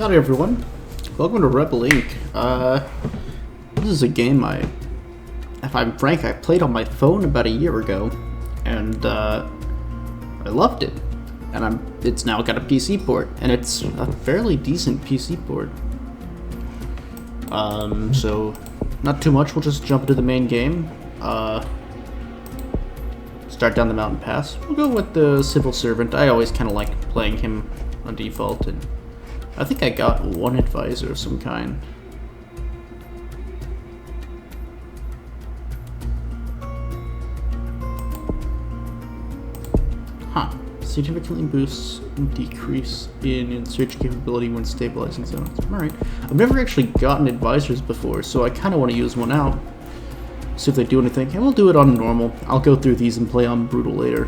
Howdy everyone, welcome to Rebel Inc. This is a game if I'm frank, I played on my phone about a year ago, and I loved it. And it's now got a PC port, and it's a fairly decent PC port. So not too much, we'll just jump into the main game. Start down the mountain pass. We'll go with the civil servant. I always kind of like playing him on default, and I think I got one advisor of some kind. Huh. Significantly boosts decrease in insurgent capability when stabilizing zones. Alright. I've never actually gotten advisors before, so I kind of want to use one out. See if they do anything. And we'll do it on normal. I'll go through these and play on brutal later.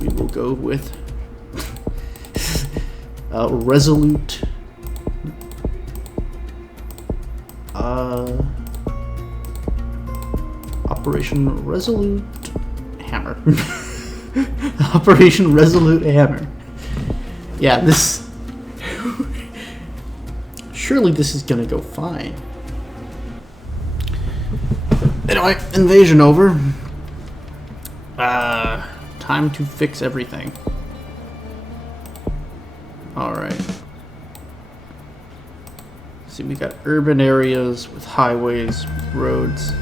We will go with Resolute. Operation Resolute Hammer. Operation Resolute Hammer. Yeah, this... Surely this is gonna go fine. Anyway, invasion over. Time to fix everything. Alright. See, we got urban areas with highways, with roads.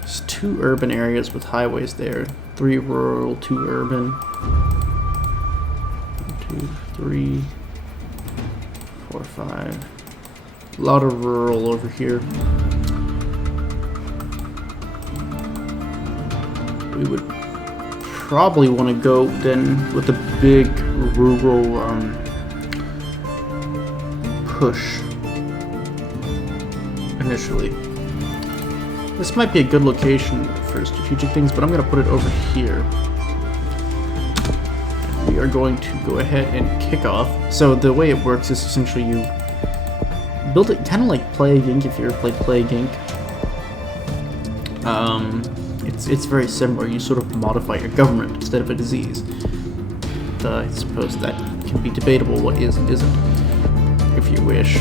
There's 2 urban areas with highways there. 3 rural, 2 urban. 1, 2, 3, 4, 5. A lot of rural over here. We would probably want to go then with a big rural push initially. This might be a good location for strategic things, but I'm going to put it over here. We are going to go ahead and kick off. So the way it works is essentially you build it kind of like Plague Inc. if you ever played Plague Inc. It's very similar. You sort of modify your government instead of a disease. I suppose that can be debatable what is and isn't, if you wish.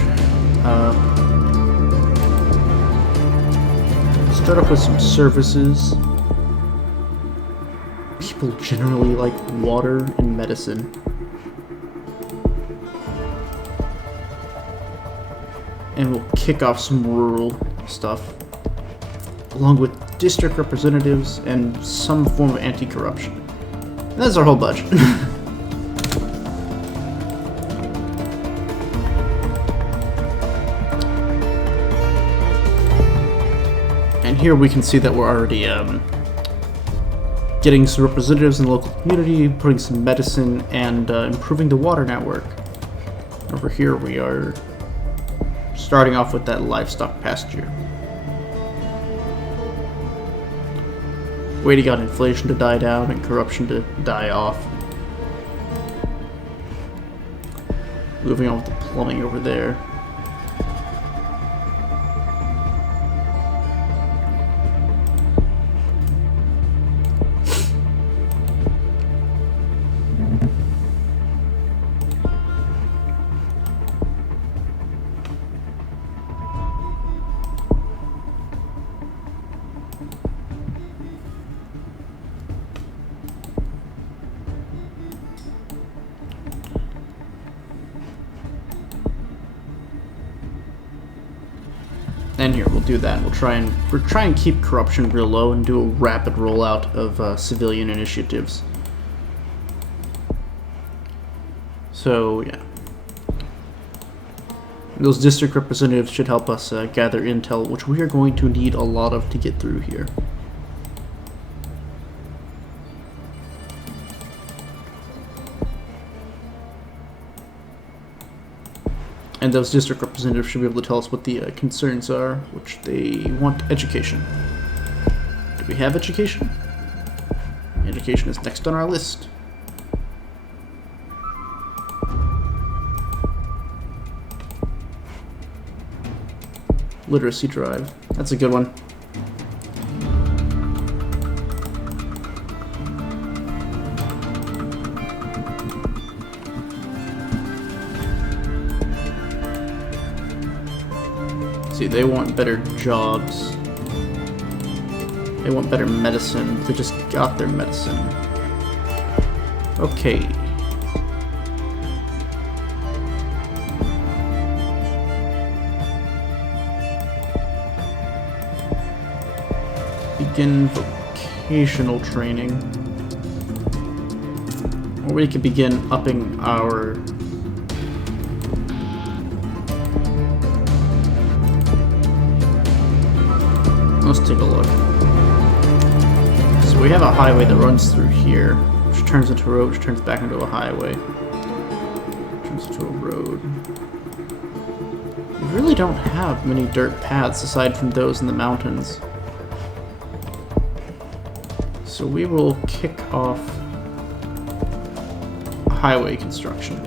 Start off with some services. People generally like water and medicine. And we'll kick off some rural stuff, along with district representatives and some form of anti-corruption. And that's our whole budget. And here we can see that we're already getting some representatives in the local community, putting some medicine, and improving the water network. Over here we are starting off with that livestock pasture. Waiting on inflation to die down and corruption to die off. Moving on with the plumbing over there. And here, we'll do that. We'll try and keep corruption real low and do a rapid rollout of civilian initiatives. So, yeah. Those district representatives should help us gather intel, which we are going to need a lot of to get through here. And those district representatives should be able to tell us what the concerns are, which they want education. Do we have education? Education is next on our list. Literacy drive. That's a good one. See, they want better jobs. They want better medicine. They just got their medicine. Okay. Begin vocational training. Or we could begin upping our... Let's take a look. So we have a highway that runs through here, which turns into a road, which turns back into a highway. Turns into a road. We really don't have many dirt paths aside from those in the mountains. So we will kick off highway construction.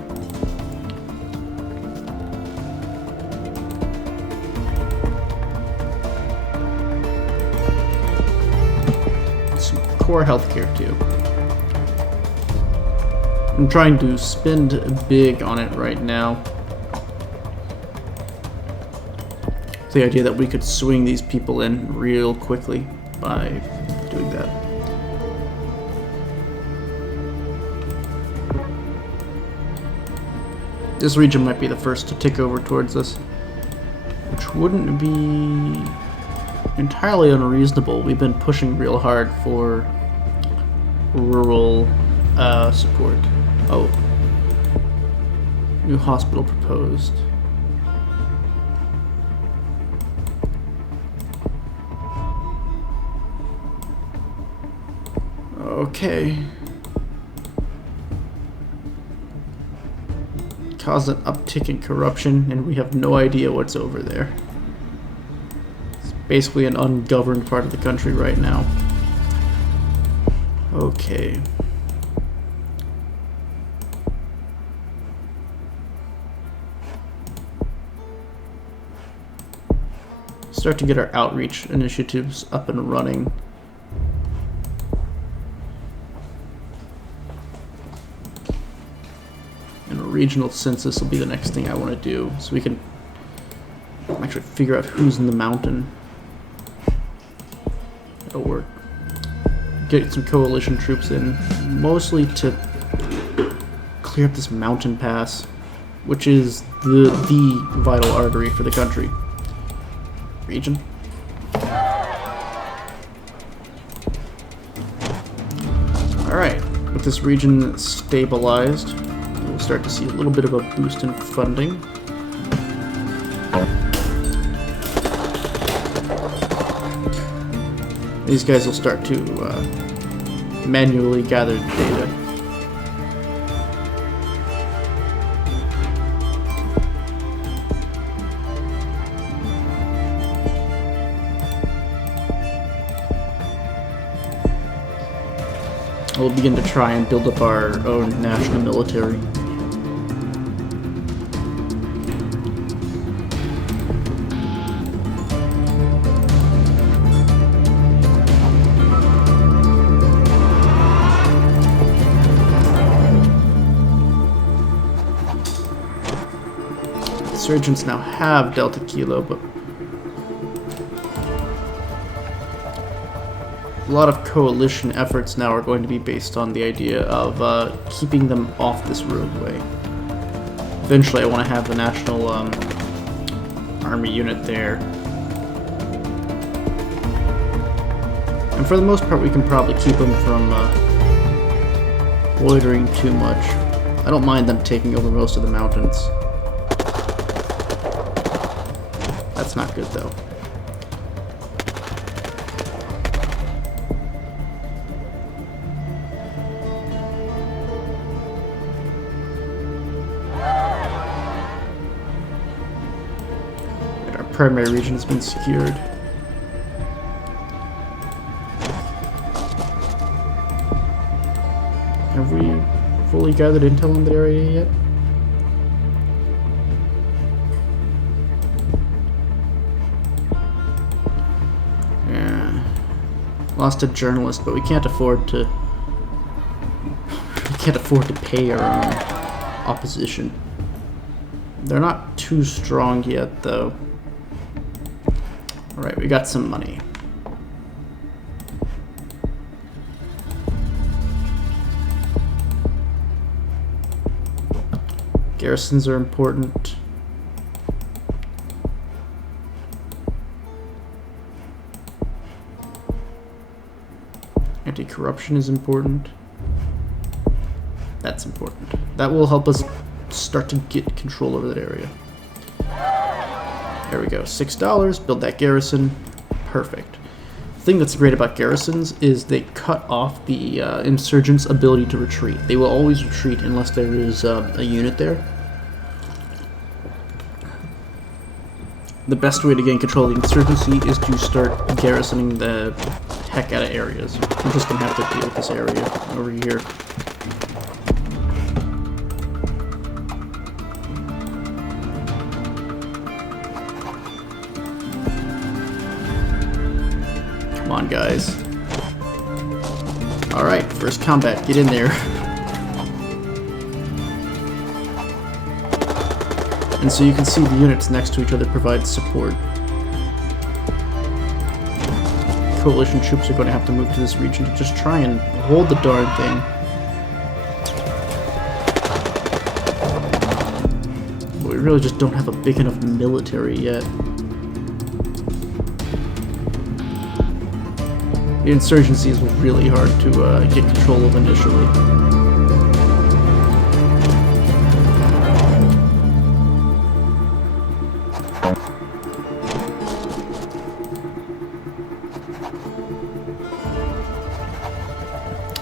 Some core healthcare too. I'm trying to spend big on it right now. The idea that we could swing these people in real quickly by doing that. This region might be the first to tick over towards us, which wouldn't be entirely unreasonable. We've been pushing real hard for rural support. Oh. New hospital proposed. Okay. Cause an uptick in corruption, and we have no idea what's over there. It's basically an ungoverned part of the country right now. Okay. Start to get our outreach initiatives up and running. Regional census will be the next thing I want to do, so we can actually figure out who's in the mountain. That'll work. Get some coalition troops in, mostly to clear up this mountain pass, which is the vital artery for the country. Region. Alright, with this region stabilized, we'll start to see a little bit of a boost in funding. These guys will start to manually gather data. We'll begin to try and build up our own national military. Insurgents now have Delta Kilo, but a lot of coalition efforts now are going to be based on the idea of keeping them off this roadway. Eventually I want to have the national army unit there. And for the most part we can probably keep them from loitering too much. I don't mind them taking over most of the mountains. That's not good though. Our primary region has been secured. Have we fully gathered intel on the area yet? Lost a journalist, but we can't afford to pay our own opposition. They're not too strong yet, though. Alright, we got some money. Garrisons are important. Anti-corruption is important. That's important. That will help us start to get control over that area. There we go. $6. Build that garrison. Perfect. The thing that's great about garrisons is they cut off the insurgents' ability to retreat. They will always retreat unless there is a unit there. The best way to gain control of the insurgency is to start garrisoning the heck out of areas. We're just going to have to deal with this area over here. Come on, guys. Alright, first combat. Get in there. And so you can see the units next to each other provide support. Coalition troops are going to have to move to this region to just try and hold the darn thing. But we really just don't have a big enough military yet. The insurgency is really hard to get control of initially.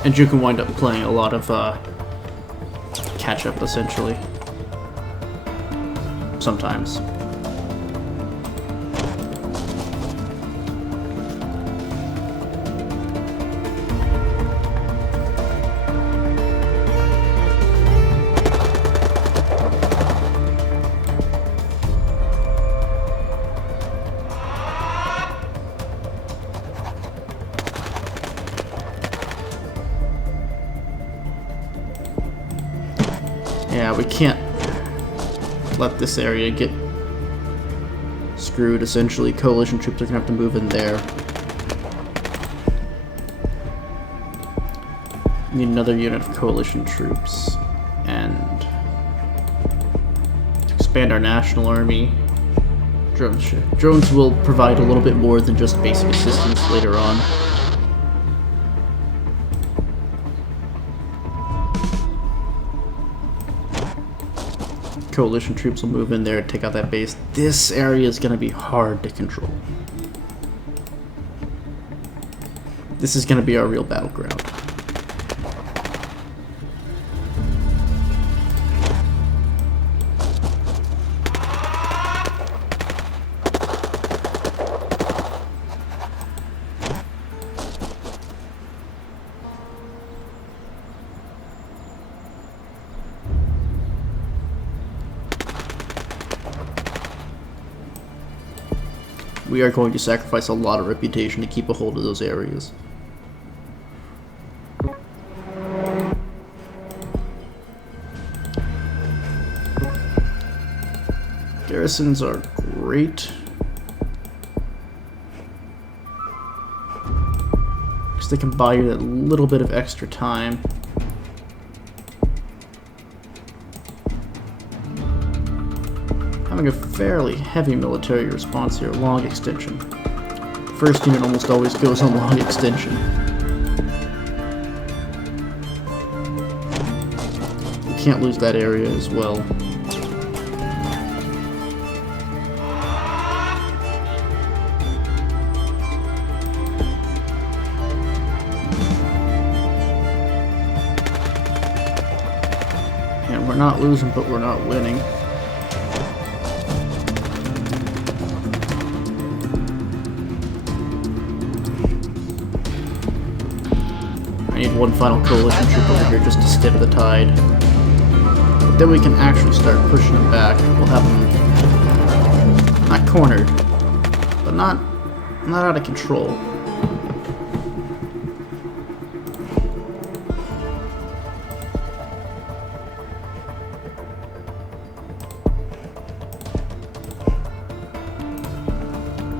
And you can wind up playing a lot of catch-up, essentially. Sometimes. Yeah, we can't let this area get screwed, essentially. Coalition troops are going to have to move in there. Need another unit of coalition troops. And to expand our national army. Drones will provide a little bit more than just basic assistance later on. Coalition troops will move in there and take out that base. This area is going to be hard to control. This is going to be our real battleground. We are going to sacrifice a lot of reputation to keep a hold of those areas. Garrisons are great. Because they can buy you that little bit of extra time. Having a fairly heavy military response here, long extension. The first unit almost always goes on long extension. We can't lose that area as well. And we're not losing, but we're not winning. I need one final coalition troop over here just to stem the tide. But then we can actually start pushing them back. We'll have them not cornered, but not out of control.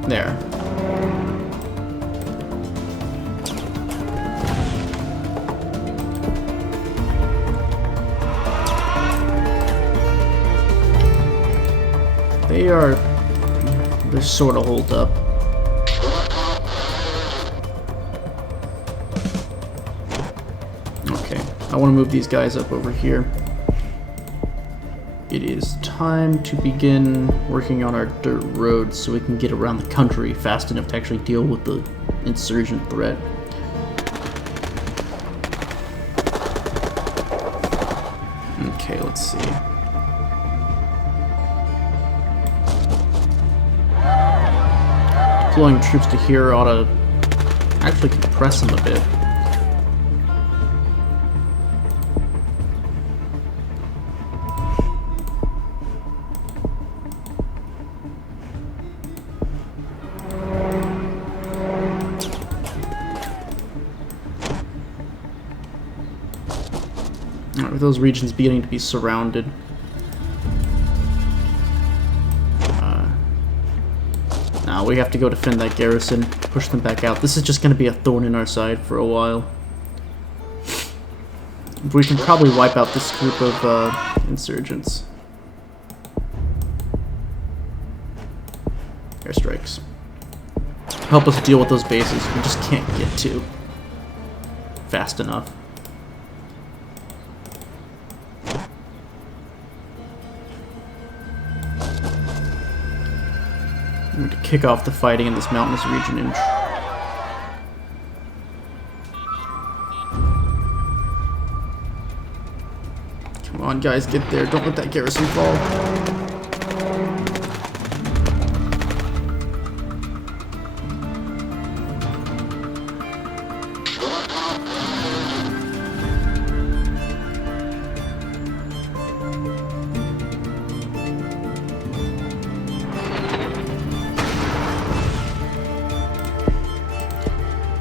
There. They're sort of holed up. Okay, I want to move these guys up over here. It is time to begin working on our dirt roads so we can get around the country fast enough to actually deal with the insurgent threat. Okay, let's see. Deploying troops to here ought to actually compress them a bit. Alright, with those regions beginning to be surrounded. Now we have to go defend that garrison, push them back out. This is just going to be a thorn in our side for a while. We can probably wipe out this group of insurgents. Airstrikes. Help us deal with those bases we just can't get to fast enough. I'm going to kick off the fighting in this mountainous region. Come on, guys, get there. Don't let that garrison fall.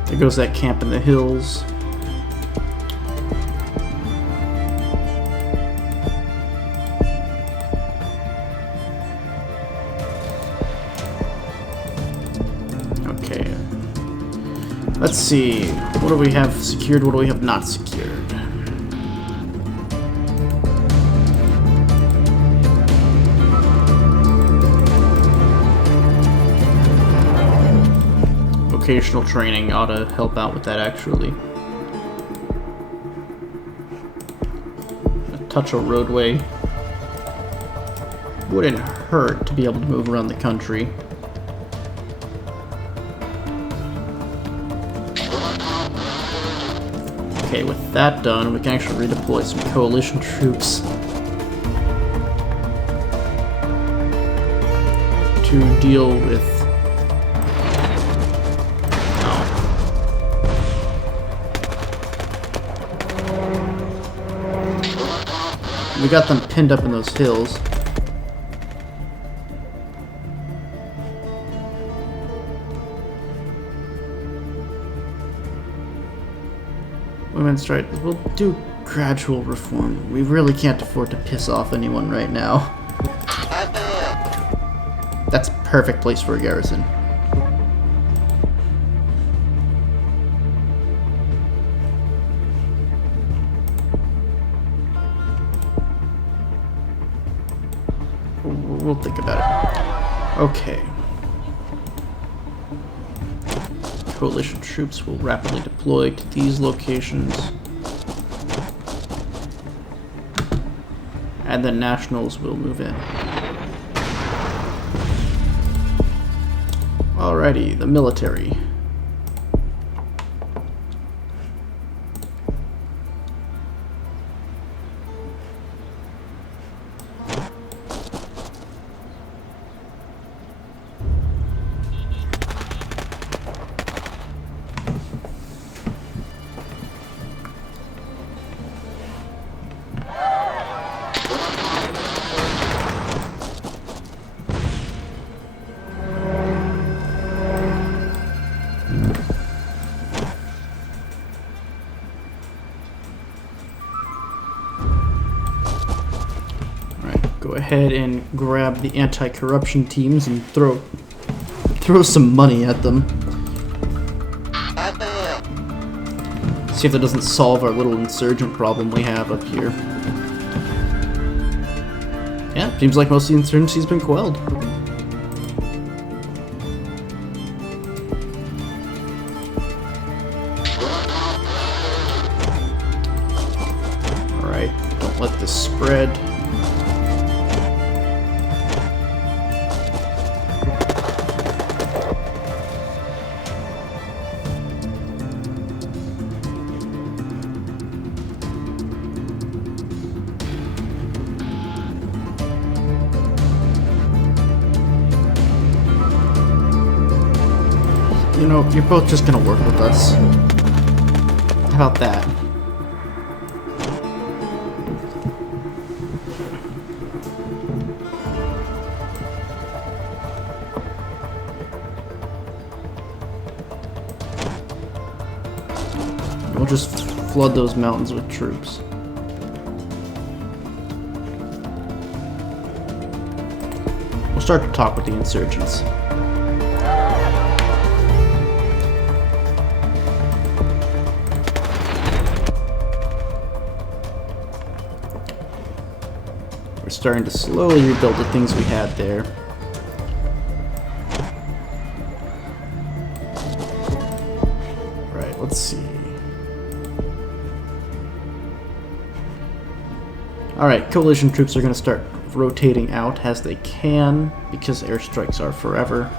There goes that camp in the hills. Okay. Let's see. What do we have secured? What do we have not secured? Vocational training ought to help out with that, actually. A touch of roadway wouldn't hurt to be able to move around the country. Okay, with that done, we can actually redeploy some coalition troops to deal with. We got them pinned up in those hills. Women's right. We'll do gradual reform. We really can't afford to piss off anyone right now. That's a perfect place for a garrison. We'll think about it. Okay. Coalition troops will rapidly deploy to these locations. And then nationals will move in. Alrighty, the military. Go ahead and grab the anti-corruption teams and throw some money at them. See if that doesn't solve our little insurgent problem we have up here. Yeah, seems like most of the insurgency's been quelled. Let this spread. You know, you're both just gonna work with us. How about that? We'll just flood those mountains with troops. We'll start to talk with the insurgents. We're starting to slowly rebuild the things we had there. Right, let's see. Alright, coalition troops are going to start rotating out as they can, because airstrikes are forever.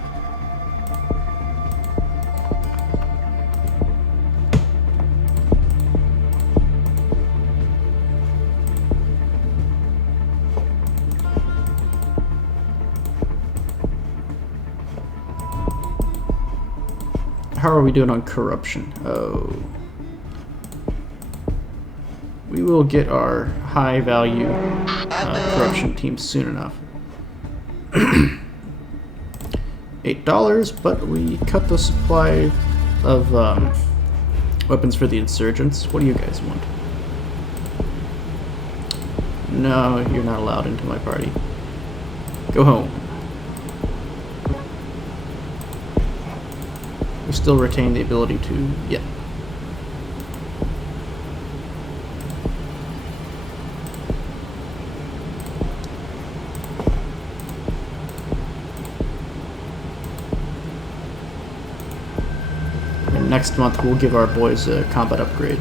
How are we doing on corruption? Oh. We will get our high value corruption team soon enough. $8, but we cut the supply of weapons for the insurgents. What do you guys want? No, you're not allowed into my party. Go home. We still retain the ability to... yeah. Next month we'll give our boys a combat upgrade.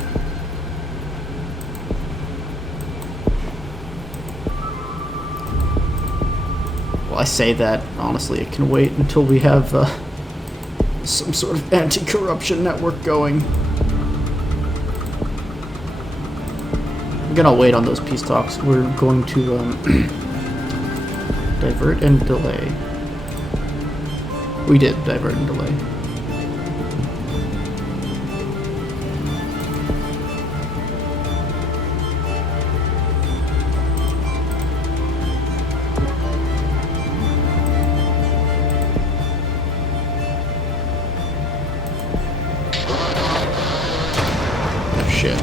Well, I say that, honestly, it can wait until we have some sort of anti-corruption network going. I'm gonna wait on those peace talks. We're going to divert and delay. We did divert and delay. Shit.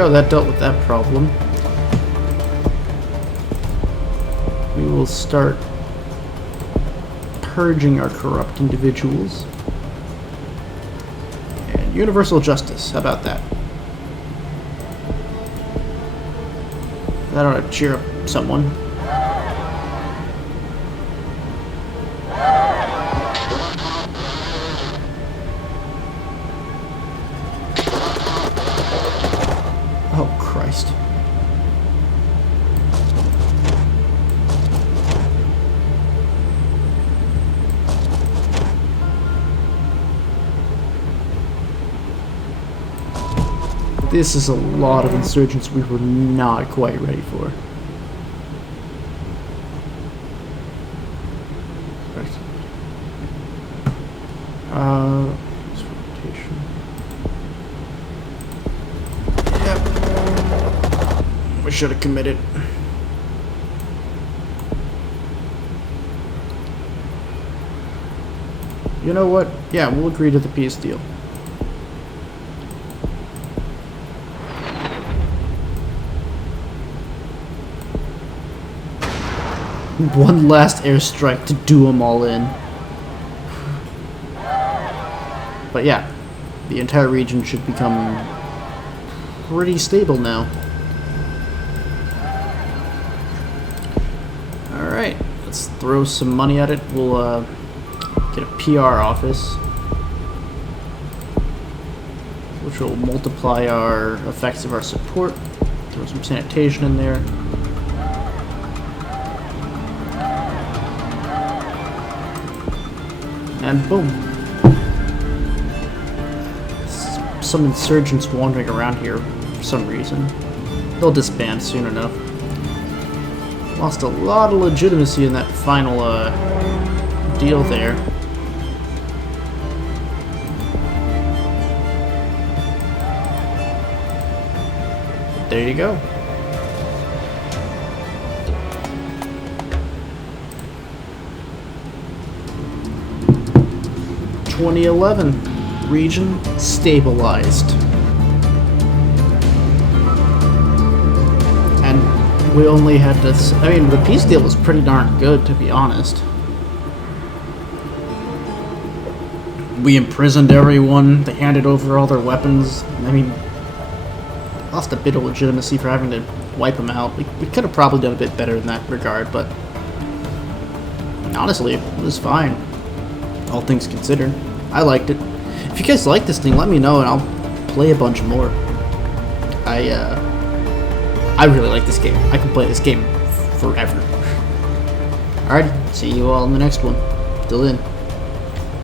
That dealt with that problem. We will start purging our corrupt individuals. And universal justice, how about that? That ought to cheer up someone. Oh, Christ. This is a lot of insurgents we were not quite ready for. Right. Rotation. Yep. We should have committed. You know what? Yeah, we'll agree to the peace deal. One last airstrike to do them all in. But yeah, the entire region should become pretty stable now. Alright, let's throw some money at it. We'll get a PR office, which will multiply our effects of our support. Throw some sanitation in there. And boom. Some insurgents wandering around here for some reason. They'll disband soon enough. Lost a lot of legitimacy in that final deal there. There you go. (2011) region stabilized. And we only had to... I mean, the peace deal was pretty darn good, to be honest. We imprisoned everyone. They handed over all their weapons. I mean, lost a bit of legitimacy for having to wipe them out. We could have probably done a bit better in that regard, but honestly, it was fine, all things considered. I liked it. If you guys like this thing, let me know and I'll play a bunch more. I really like this game. I can play this game forever. Alright, see you all in the next one. Till then.